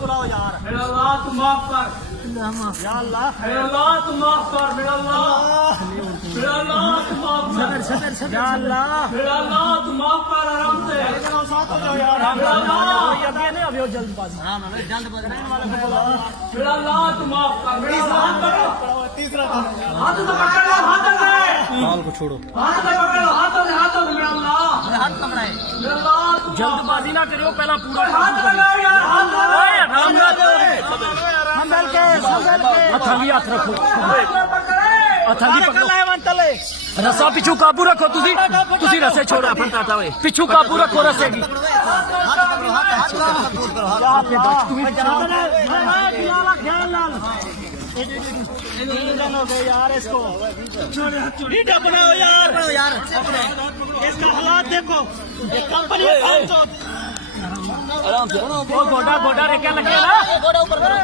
बुलाओ यार। मेरा अल्लाह तू माफ कर, या अल्लाह, मेरा अल्लाह तू माफ कर, मेरा अल्लाह, मेरा अल्लाह तू माफ कर, या अल्लाह, मेरा अल्लाह तू माफ कर आराम से, साथ हो जाओ यार। मेरा अल्लाह, अभी नहीं, अभी जल्दबाजी। मेरा अल्लाह तू माफ कर, मेरा अल्लाह तीसरा हाथ से पकड़ लो, हाथ से, हाल को छोड़ो। हाथ से पकड़ लो, हाथों से, मेरा अल्लाह, हाथ पकड़ा है। मेरा अल्लाह तू जल्दबाजी ना करियो, पहला पूरा हाथ लगाओ यार, हाथ लगाओ, संभल के हथंगी हाथ रखो, हथंगी पकड़ो, रस्सा पिछू काबू रखो, तुसी रस्से छोड़ो, पिछू काबू रखो रस्से की। यार इसको बनाओ यार, इसका हालात देखो, कंपनी गोडा गोडा रे क्या लगे ना, गोडा ऊपर करो,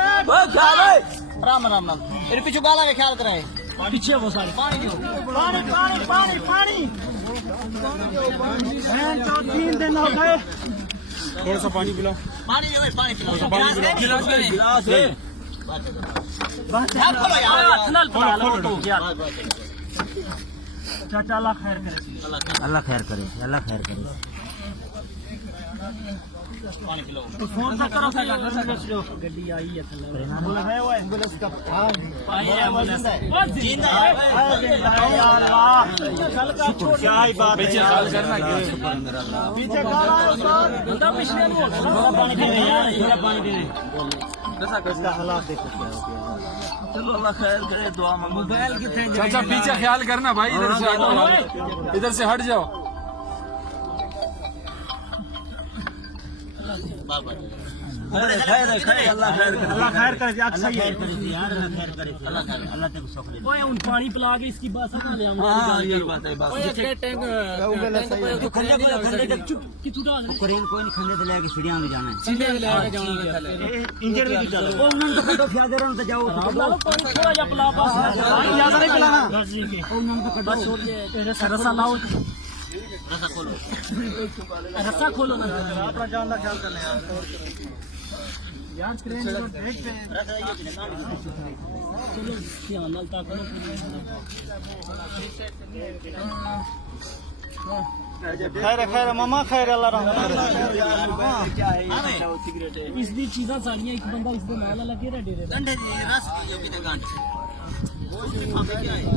राम राम राम, मेरे पीछे गाला के ख्याल करें, पीछे वो सारे पानी पानी पानी पानी पानी 3 दिन हो गए, थोड़ा सा पानी पिलाओ, पानी पिलाओ, गिलास है, अल्लाह खैर करे, अल्लाह खैर करे, अल्लाह खैर करे। पानी पिलाओ, फोन तक करो, गड्डी आई है, एम्बुलेंस का जिंदा है यार, कल का क्या ही बात है, पीछे गाल करना, पीछे गाल बंदा पिछले पानी दे यार, ये पानी दे, इसका हालात देखो क्या हो गया। चलो अल्लाह खैर करे, दुआ में मोबाइल कितने, चाचा पीछे ख्याल करना भाई, इधर से हटो, इधर से हट जाओ। खैर खैर, अल्लाह खैर करे, अल्लाह खैर करे, अच्छा ही है यार, अल्लाह खैर करे, अल्लाह तेरे को सुख दे। ओए उन पानी पिला के इसकी बात समझ ले, हां ये बात है, बात ओए टैंक तो खंडे की टूटा कोरियन कोई नहीं, खंडे से लेके सीढ़ियां में जाना है, सीढ़ियां में लेके जाना है, इंजन में भी चलो, ओ उन्होंने तो कटो फिर दे रहे हो, तो जाओ पानी थोड़ा जा पिला, बस पानी ज्यादा नहीं पिलाना, ओ उन्होंने तो कटो छोड़ दे, रस्सा लाओ, रस्सा खोलो, रस्सा खोलो ना, अपना जान का ख्याल कर ले यार, क्रेन को देखते हैं, चलो ध्यान नाल ताको, खैर खैर मामा, खैर अल्लाह रहमत करे, क्या है सिगरेट है, इसकी चीज़ां सारियां एक बंदा इसके नाल लगे रहे डेरे, रस की जो भी दुकान